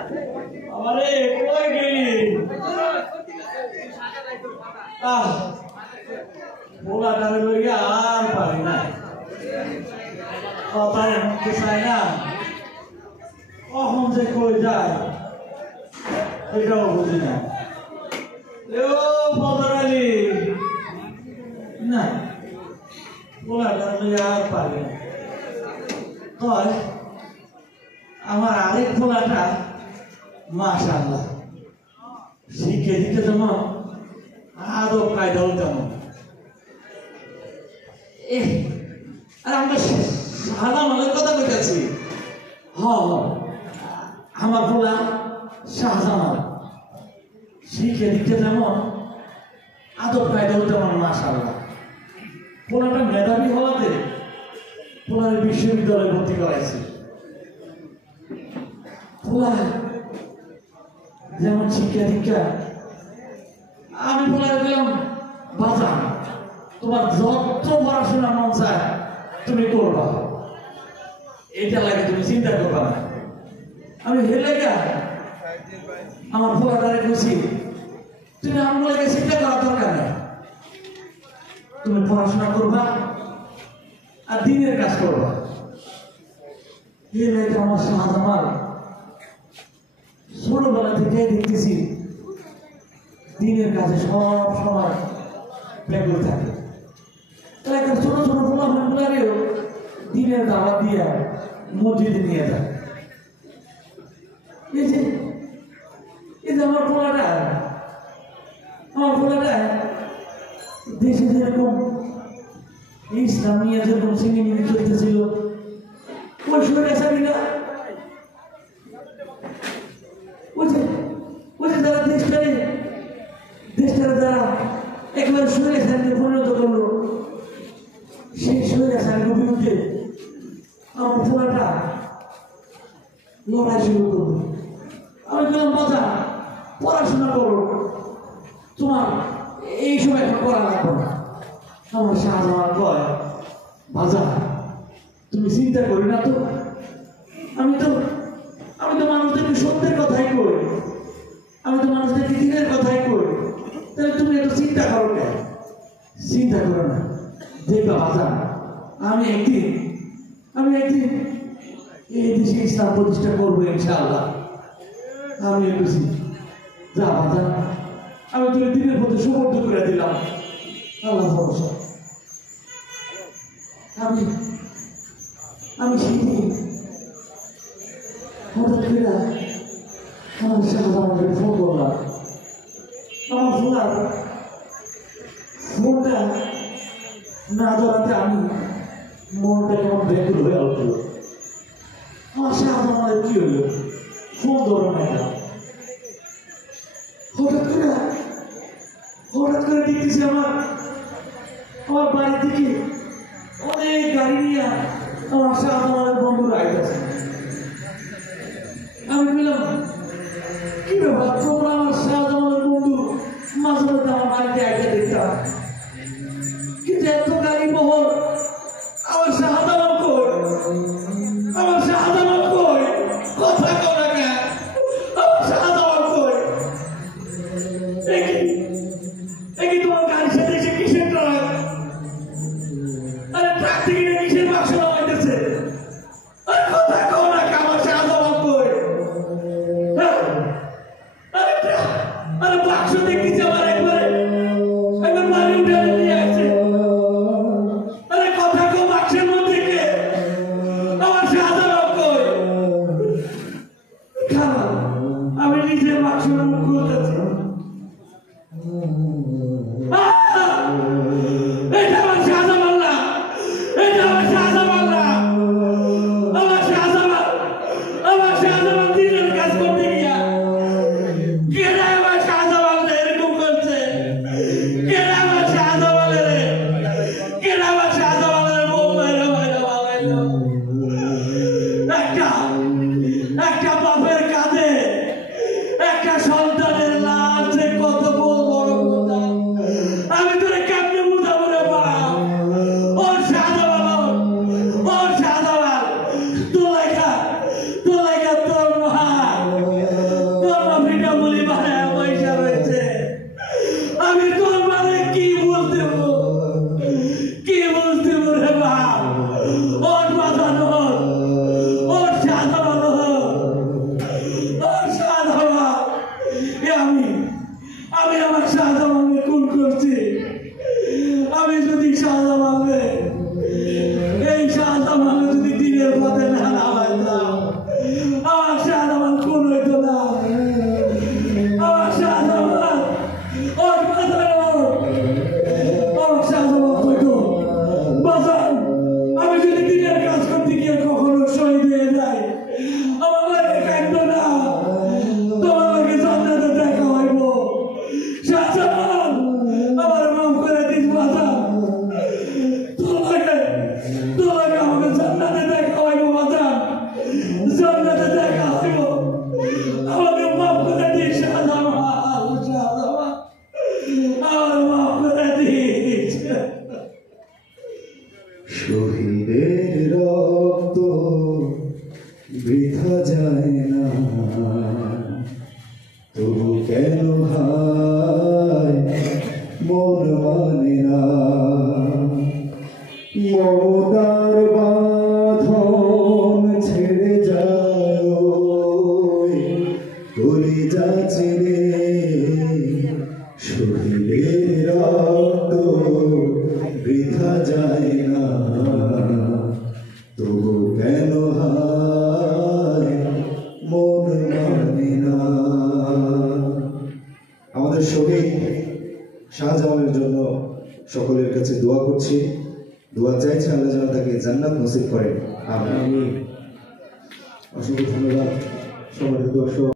আমারে কই গেলি পোলাটারে লইয়া আর পারি না কথায় মুখে চাই না কখন যে কই যায় এটাও বুঝি না বদর আলী না পোলাটারে লইয়া আর পারি না তয় আমার আরেক পোলাটা মাশাআল্লাহ শিখে দিতে যেমন আদব কায়দাও তেমন আর আমরা সাদা মালের কথা বলতেছি আমার পোলা শাহজামাল শিখে দিতে যেমন আদব কায়দাও তেমন মাশাআল্লাহ পোলাটা মেধাবী হওয়াতে পোলার বিশ্ববিদ্যালয়ে ভর্তি করাইছে পোলা যেমন শিক্ষা দীক্ষা আমি বলে দিলাম বাজার তোমার যত পড়াশোনা মন চায় তুমি করবা এটা লাগে তুমি চিন্তা করবা না আমি হেলে গা আমার পোলাটারে খুশি তুমি আমার লাগে চিন্তা করার দরকার নেই তুমি পড়াশোনা করবা আর দিনের কাজ করবা হেলে আমার শাহজামাল ছোটবেলা থেকে দেখতেছি দিনের কাছে সব সময় ব্যাকুল থাকে এখন ছোট ছোট পোলাগুলারেও দিনের দাওয়াত দিয়ে মসজিদে নিয়ে যায় এই যে আমার পোলাটা দেশে যেরকম ইসলাম নিয়ে যেরকম সিনেমিনি চলতেছিল ওই শরীরে চাবি না যারা দেশটারে যারা একবার শরীরে সারিতে পরিণত করলো সেই শরীরে সারির বিরুদ্ধে আমার পোলাটা লড়াই শুরু করলো আমি বললাম বাজা পড়াশোনা করো তোমার এই সময় এখন করা লাগবে না আমার শাহজামাল কয় বাজা তুমি চিন্তা করি না তো আমি তো মানুষদেরকে সত্যের কথাই কই আমি তো মানুষদেরকে দিনের কথাই কই তাহলে তুমি একটু চিন্তা করো কেন চিন্তা করো না দেখবা বাজা আমি একদিন এই দেশে ইসলাম প্রতিষ্ঠা করবো ইনশাআল্লাহ আমি বুঝি যা বাজা আমি তুমি দিনের প্রতি সুবর্দ করে দিলাম আল্লাহ ভরসা আমি সেদিন হঠাৎ করে আমার শাহজামালকে ফোন করলাম আমার ফোনটা না ধরাতে আমি মনটা কেমন ব্যাকুল হয়ে উঠল আমার শাহজামালের কি হইল ফোন ধরো না হঠাৎ করে দেখতেছি আমার বাড়ি থেকে অনেক গাড়ি নিয়ে আমার শাহজামালের বন্ধুরা আইতেছে আমি বললাম কি ব্যাপার তোমরা আমার শাহজামালের বন্ধু মাঝে মধ্যে আমার বাড়িতে আইতে দেখতাম কিন্তু এত গাড়ি বহর আমার শাহজামাল কই কথা কও না কেন আমার শাহজামাল কই একই তোমার গাড়ির সাথে এসে কিসের ট্রাক আরে ট্রাক থেকে কিসের বাক্স নামাইতেছে আরে কথা কও না কেন আমার শাহজামাল কই আরে বাক্স দেখতেছি আমার একবার বাড়ি উঠে নিয়ে আসছে আরে কথা কও বাক্সের মধ্যে কে আমার শাহজামাল কই খারাপ আমি নিজের বাক্সের মুখ খুলতেছি এটা আমার শাহজামাল না আমার শাহজামাল দিনের কাজ করতে গিয়া কেনা আমার শাহজামাল এরকম করছে কেনা আমার শাহজামালের বউ মেরে বাবাইলো একটা বাপের কাঁধে একটা সন্তানের মানে না। আমাদের শহীদ শাহজামানের জন্য সকলের কাছে দোয়া করছি, দোয়া চাইছে আল্লাহ যেন তাকে জান্নাত নসিব করেন। আমিন। অসংখ্য ধন্যবাদ সম্মানিত দর্শক।